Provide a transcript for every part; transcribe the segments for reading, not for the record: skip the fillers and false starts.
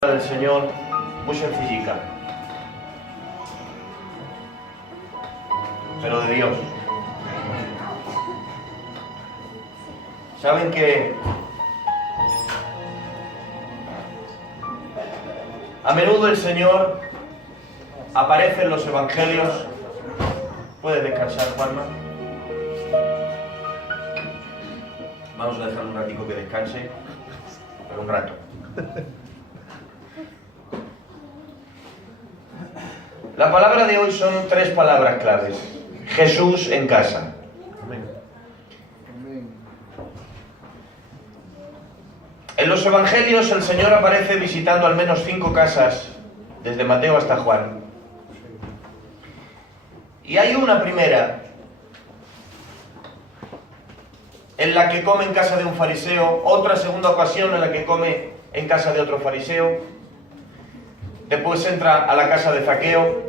Del Señor, muy sencillica, pero de Dios. Saben que a menudo el Señor aparece en los evangelios. Puedes descansar, Juanma. Vamos a dejarle un ratico que descanse, pero un rato. La palabra de hoy son tres palabras claves. Jesús en casa. Amén. En los evangelios el Señor aparece visitando al menos 5 casas, desde Mateo hasta Juan. Y hay una primera, en la que come en casa de un fariseo, otra segunda ocasión en la que come en casa de otro fariseo. Después entra a la casa de Zaqueo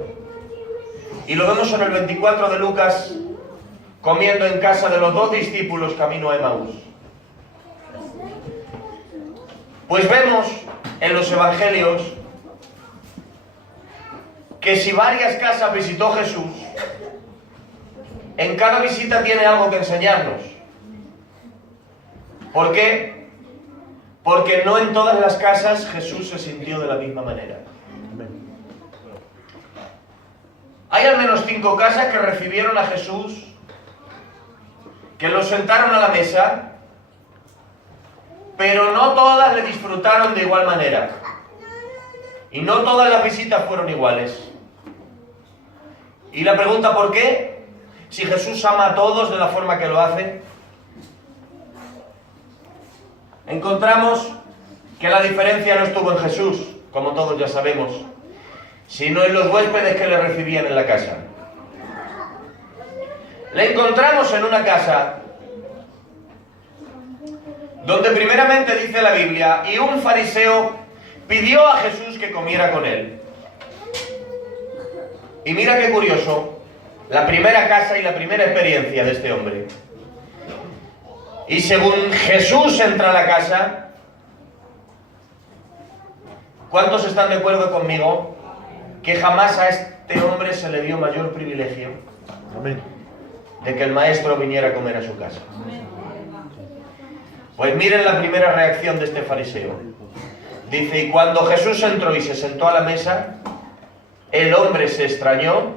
y lo vemos en el 24 de Lucas comiendo en casa de los 2 discípulos camino a Emaús. Pues vemos en los evangelios que si varias casas visitó Jesús, en cada visita tiene algo que enseñarnos. ¿Por qué? Porque no en todas las casas Jesús se sintió de la misma manera. Hay al menos 5 casas que recibieron a Jesús, que lo sentaron a la mesa, pero no todas le disfrutaron de igual manera. Y no todas las visitas fueron iguales. Y la pregunta, ¿por qué? Si Jesús ama a todos de la forma que lo hace, encontramos que la diferencia no estuvo en Jesús, como todos ya sabemos, sino en los huéspedes que le recibían en la casa. Le encontramos en una casa donde primeramente dice la Biblia, y un fariseo pidió a Jesús que comiera con él. Y mira qué curioso, la primera casa y la primera experiencia de este hombre. Y según Jesús entra a la casa, ¿cuántos están de acuerdo conmigo que jamás a este hombre se le dio mayor privilegio? Amén. De que el maestro viniera a comer a su casa? Amén. Pues miren la primera reacción de este fariseo. Dice, y cuando Jesús entró y se sentó a la mesa, el hombre se extrañó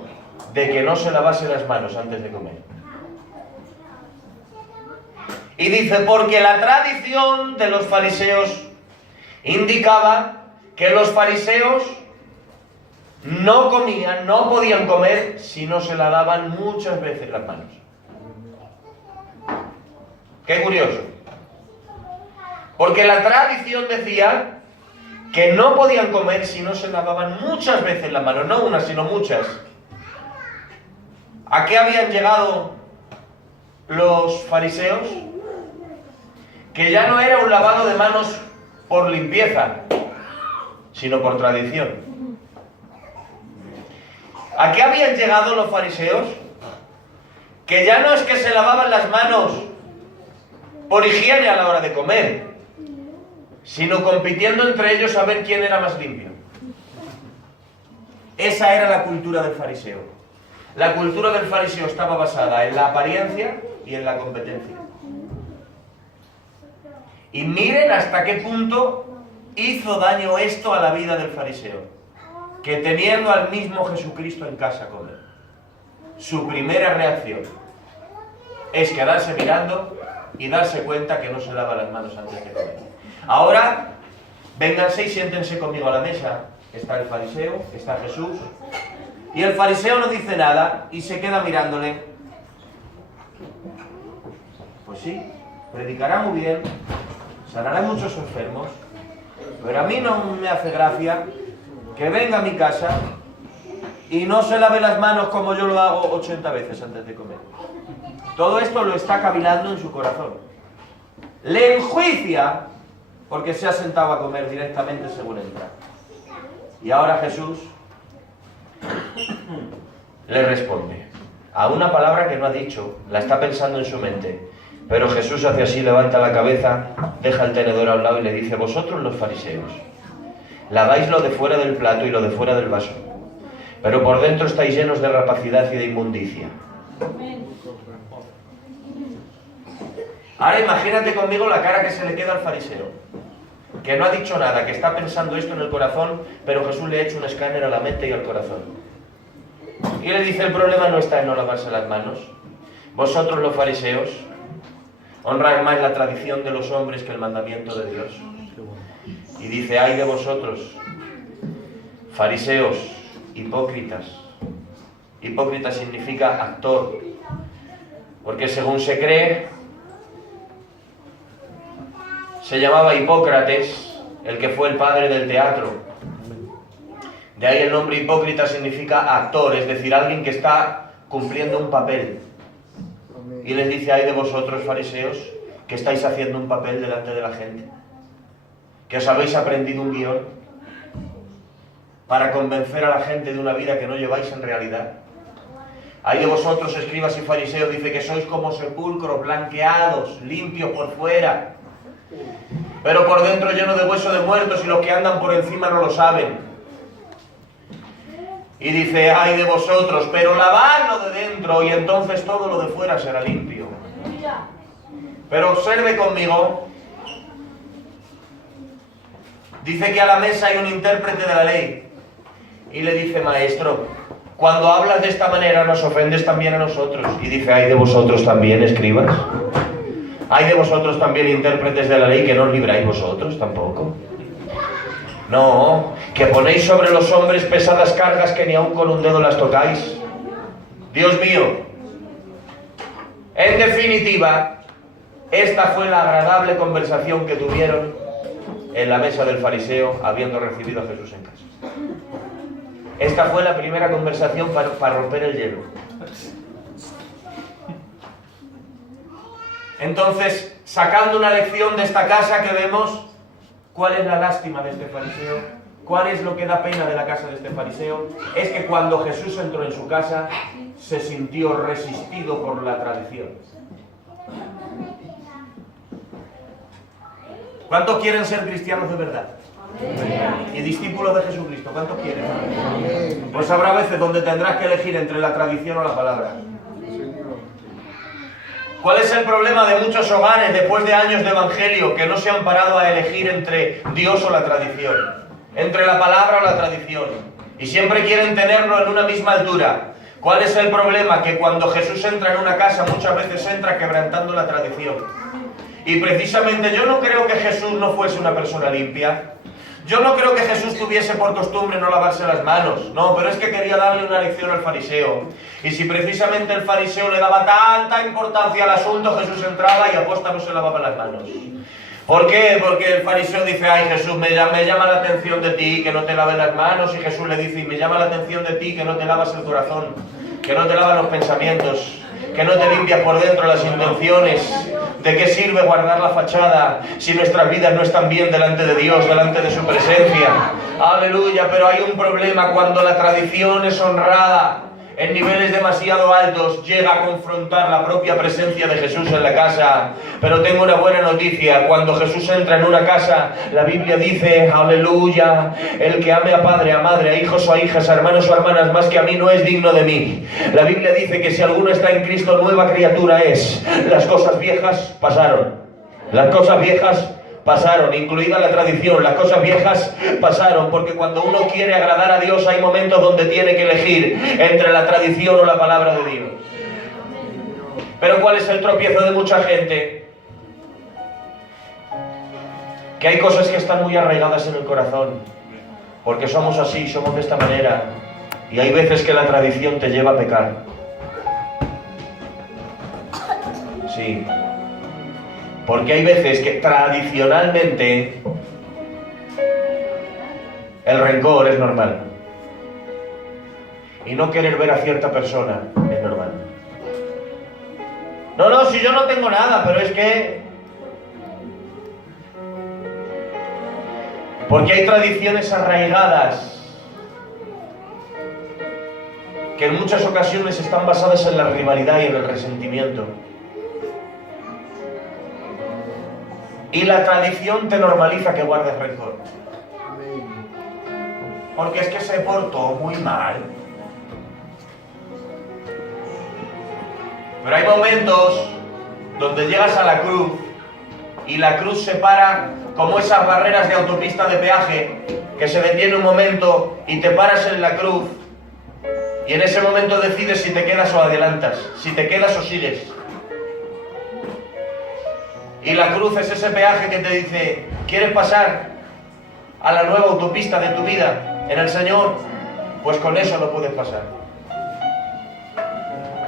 de que no se lavase las manos antes de comer. Y dice, porque la tradición de los fariseos indicaba que los fariseos no comían, no podían comer si no se lavaban muchas veces las manos. Qué curioso. Porque la tradición decía que no podían comer si no se lavaban muchas veces las manos, no una, sino muchas. ¿A qué habían llegado los fariseos? Que ya no era un lavado de manos por limpieza, sino por tradición. ¿A qué habían llegado los fariseos? Que ya no es que se lavaban las manos por higiene a la hora de comer, sino compitiendo entre ellos a ver quién era más limpio. Esa era la cultura del fariseo. La cultura del fariseo estaba basada en la apariencia y en la competencia. Y miren hasta qué punto hizo daño esto a la vida del fariseo, que teniendo al mismo Jesucristo en casa con él, su primera reacción es quedarse mirando y darse cuenta que no se lava las manos antes de comer. Ahora, vénganse y siéntense conmigo a la mesa. Está el fariseo, está Jesús, y el fariseo no dice nada y se queda mirándole. Pues sí, predicará muy bien, sanará muchos enfermos, pero a mí no me hace gracia que venga a mi casa y no se lave las manos como yo lo hago 80 veces antes de comer. Todo esto lo está cavilando en su corazón. Le enjuicia porque se ha sentado a comer directamente según entra. Y ahora Jesús le responde a una palabra que no ha dicho, la está pensando en su mente. Pero Jesús hace así, levanta la cabeza, deja el tenedor a un lado y le dice, vosotros los fariseos, Laváis lo de fuera del plato y lo de fuera del vaso, pero por dentro estáis llenos de rapacidad y de inmundicia. Ahora imagínate conmigo la cara que se le queda al fariseo, que no ha dicho nada, que está pensando esto en el corazón, pero Jesús le ha hecho un escáner a la mente y al corazón. Y le dice, el problema no está en no lavarse las manos. Vosotros los fariseos honráis más la tradición de los hombres que el mandamiento de Dios. Y dice, ay de vosotros, fariseos, hipócritas. Hipócrita significa actor, porque según se cree, se llamaba Hipócrates, el que fue el padre del teatro. De ahí el nombre hipócrita significa actor, es decir, alguien que está cumpliendo un papel. Y les dice, ay de vosotros, fariseos, que estáis haciendo un papel delante de la gente, que os habéis aprendido un guión para convencer a la gente de una vida que no lleváis en realidad. Ay de vosotros, escribas y fariseos, dice que sois como sepulcros blanqueados, limpios por fuera, pero por dentro lleno de hueso de muertos, y los que andan por encima no lo saben. Y dice, ay de vosotros, pero lavadlo de dentro y entonces todo lo de fuera será limpio. Pero observe conmigo, dice que a la mesa hay un intérprete de la ley y le dice, maestro, cuando hablas de esta manera nos ofendes también a nosotros. Y dice, ay de vosotros también, escribas. Hay de vosotros también intérpretes de la ley, que no os libráis vosotros tampoco. No, que ponéis sobre los hombres pesadas cargas que ni aun con un dedo las tocáis. Dios mío. En definitiva, esta fue la agradable conversación que tuvieron en la mesa del fariseo, habiendo recibido a Jesús en casa. Esta fue la primera conversación para romper el hielo. Entonces, sacando una lección de esta casa que vemos, ¿cuál es la lástima de este fariseo? ¿Cuál es lo que da pena de la casa de este fariseo? Es que cuando Jesús entró en su casa, se sintió resistido por la tradición. ¿Cuántos quieren ser cristianos de verdad? Y discípulos de Jesucristo, ¿cuántos quieren? Pues habrá veces donde tendrás que elegir entre la tradición o la palabra. ¿Cuál es el problema de muchos hogares después de años de evangelio que no se han parado a elegir entre Dios o la tradición? Entre la palabra o la tradición. Y siempre quieren tenerlo en una misma altura. ¿Cuál es el problema? Que cuando Jesús entra en una casa muchas veces entra quebrantando la tradición. Y precisamente yo no creo que Jesús no fuese una persona limpia. Yo no creo que Jesús tuviese por costumbre no lavarse las manos, no, pero es que quería darle una lección al fariseo. Y si precisamente el fariseo le daba tanta importancia al asunto, Jesús entraba y aposta no se lavaba las manos. ¿Por qué? Porque el fariseo dice, ay Jesús, me llama la atención de ti que no te laves las manos, y Jesús le dice, y me llama la atención de ti que no te lavas el corazón, que no te lavas los pensamientos, que no te limpias por dentro las intenciones. ¿De qué sirve guardar la fachada si nuestras vidas no están bien delante de Dios, delante de su presencia? Aleluya, pero hay un problema cuando la tradición es honrada en niveles demasiado altos, llega a confrontar la propia presencia de Jesús en la casa. Pero tengo una buena noticia, cuando Jesús entra en una casa, la Biblia dice, aleluya, el que ame a padre, a madre, a hijos o a hijas, a hermanos o hermanas más que a mí no es digno de mí. La Biblia dice que si alguno está en Cristo, nueva criatura es. Las cosas viejas pasaron. Las cosas viejas pasaron, incluida la tradición, las cosas viejas pasaron, porque cuando uno quiere agradar a Dios hay momentos donde tiene que elegir entre la tradición o la palabra de Dios. Pero ¿cuál es el tropiezo de mucha gente? Que hay cosas que están muy arraigadas en el corazón, porque somos así, somos de esta manera, y hay veces que la tradición te lleva a pecar. Sí. Porque hay veces que tradicionalmente el rencor es normal. Y no querer ver a cierta persona es normal. No, si yo no tengo nada, pero es que... Porque hay tradiciones arraigadas que en muchas ocasiones están basadas en la rivalidad y en el resentimiento. Y la tradición te normaliza que guardes rencor. porque es que se portó muy mal. Pero hay momentos donde llegas a la cruz y la cruz se para como esas barreras de autopista de peaje que se detiene un momento y te paras en la cruz y en ese momento decides si te quedas o adelantas, si te quedas o sigues. Y la cruz es ese peaje que te dice, ¿quieres pasar a la nueva autopista de tu vida en el Señor? Pues con eso no puedes pasar.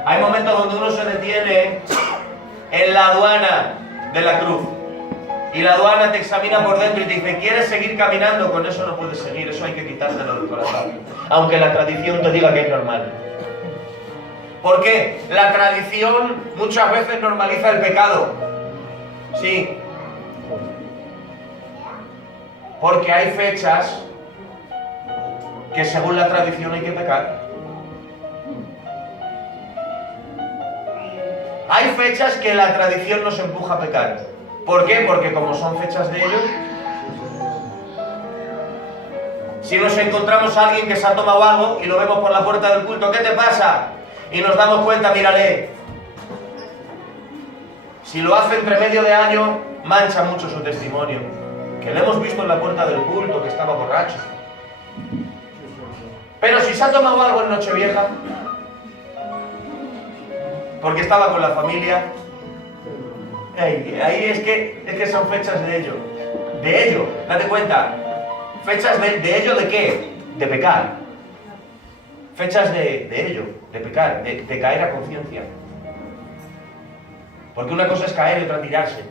Hay momentos donde uno se detiene en la aduana de la cruz y la aduana te examina por dentro y te dice, ¿quieres seguir caminando? Con eso no puedes seguir, eso hay que quitártelo del corazón, aunque la tradición te diga que es normal. ¿Por qué? La tradición muchas veces normaliza el pecado. Sí. Porque hay fechas que según la tradición hay que pecar. Hay fechas que la tradición nos empuja a pecar. ¿Por qué? Porque como son fechas de ellos, si nos encontramos a alguien que se ha tomado algo y lo vemos por la puerta del culto, ¿qué te pasa? Y nos damos cuenta, mírale. Si lo hace entre medio de año, mancha mucho su testimonio. Que le hemos visto en la puerta del culto, que estaba borracho. Pero si se ha tomado algo en Nochevieja, porque estaba con la familia, ahí es que son fechas de ello. De ello, date cuenta. Fechas de ello ¿de qué? De pecar. Fechas de ello, de pecar, de caer a conciencia. Porque una cosa es caer y otra tirarse.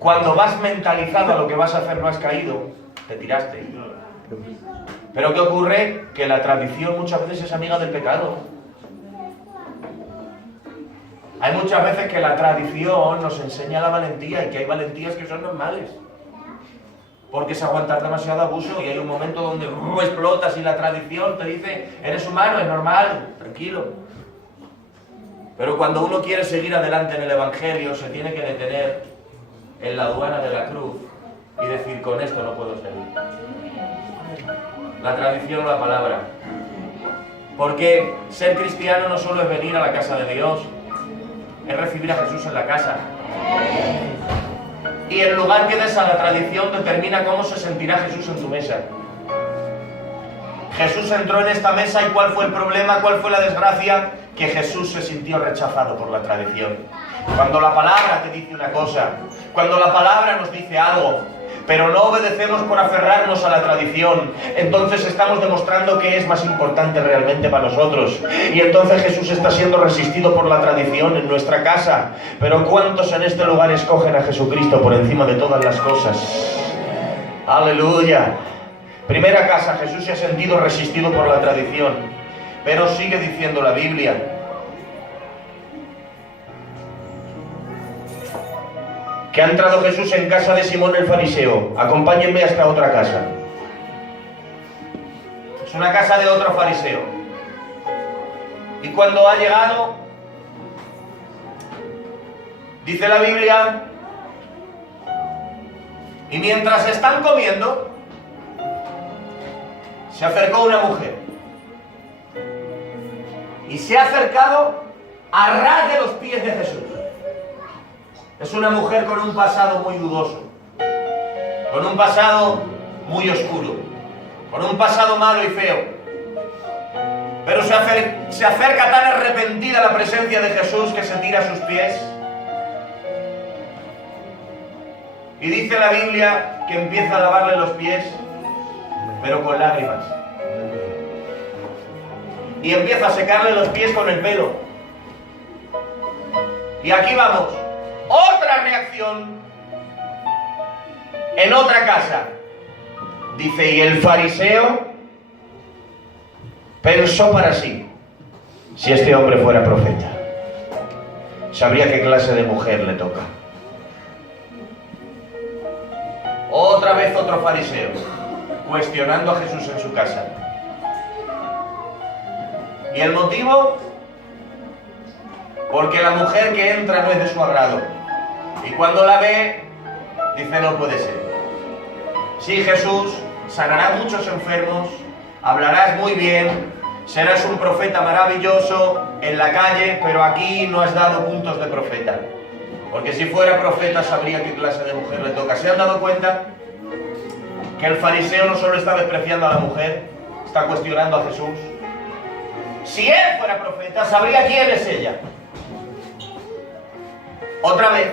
Cuando vas mentalizado a lo que vas a hacer no has caído, te tiraste. Pero ¿qué ocurre? Que la tradición muchas veces es amiga del pecado. Hay muchas veces que la tradición nos enseña la valentía y que hay valentías que son normales. Porque es aguantar demasiado abuso y hay un momento donde explotas y la tradición te dice, eres humano, es normal, tranquilo. Pero cuando uno quiere seguir adelante en el Evangelio, se tiene que detener en la aduana de la cruz y decir, con esto no puedo seguir. La tradición o la palabra. Porque ser cristiano no solo es venir a la casa de Dios, es recibir a Jesús en la casa. Y el lugar que des a la tradición determina cómo se sentirá Jesús en tu mesa. Jesús entró en esta mesa y ¿cuál fue el problema? ¿Cuál fue la desgracia? Que Jesús se sintió rechazado por la tradición. Cuando la palabra te dice una cosa, cuando la palabra nos dice algo, pero no obedecemos por aferrarnos a la tradición, entonces estamos demostrando que es más importante realmente para nosotros. Y entonces Jesús está siendo resistido por la tradición en nuestra casa. Pero ¿cuántos en este lugar escogen a Jesucristo por encima de todas las cosas? ¡Aleluya! Primera casa, Jesús se ha sentido resistido por la tradición. Pero sigue diciendo la Biblia. Que ha entrado Jesús en casa de Simón el fariseo. Acompáñenme hasta otra casa. Es una casa de otro fariseo. Y cuando ha llegado, dice la Biblia, y mientras están comiendo, se acercó una mujer. Y se ha acercado a ras de los pies de Jesús. Es una mujer con un pasado muy dudoso, con un pasado muy oscuro, con un pasado malo y feo. Pero se acerca tan arrepentida a la presencia de Jesús que se tira a sus pies. Y dice la Biblia que empieza a lavarle los pies, pero con lágrimas. Y empieza a secarle los pies con el pelo. Y aquí vamos. Otra reacción en otra casa. Dice, y el fariseo pensó para sí, si este hombre fuera profeta, sabría qué clase de mujer le toca. Otra vez otro fariseo, cuestionando a Jesús en su casa. ¿Y el motivo? Porque la mujer que entra no es de su agrado. Y cuando la ve, dice, no puede ser. Sí, Jesús, sanarás muchos enfermos, hablarás muy bien, serás un profeta maravilloso en la calle, pero aquí no has dado puntos de profeta. Porque si fuera profeta sabría qué clase de mujer le toca. ¿Se han dado cuenta que el fariseo no solo está despreciando a la mujer, está cuestionando a Jesús? Si él fuera profeta, sabría quién es ella. Otra vez.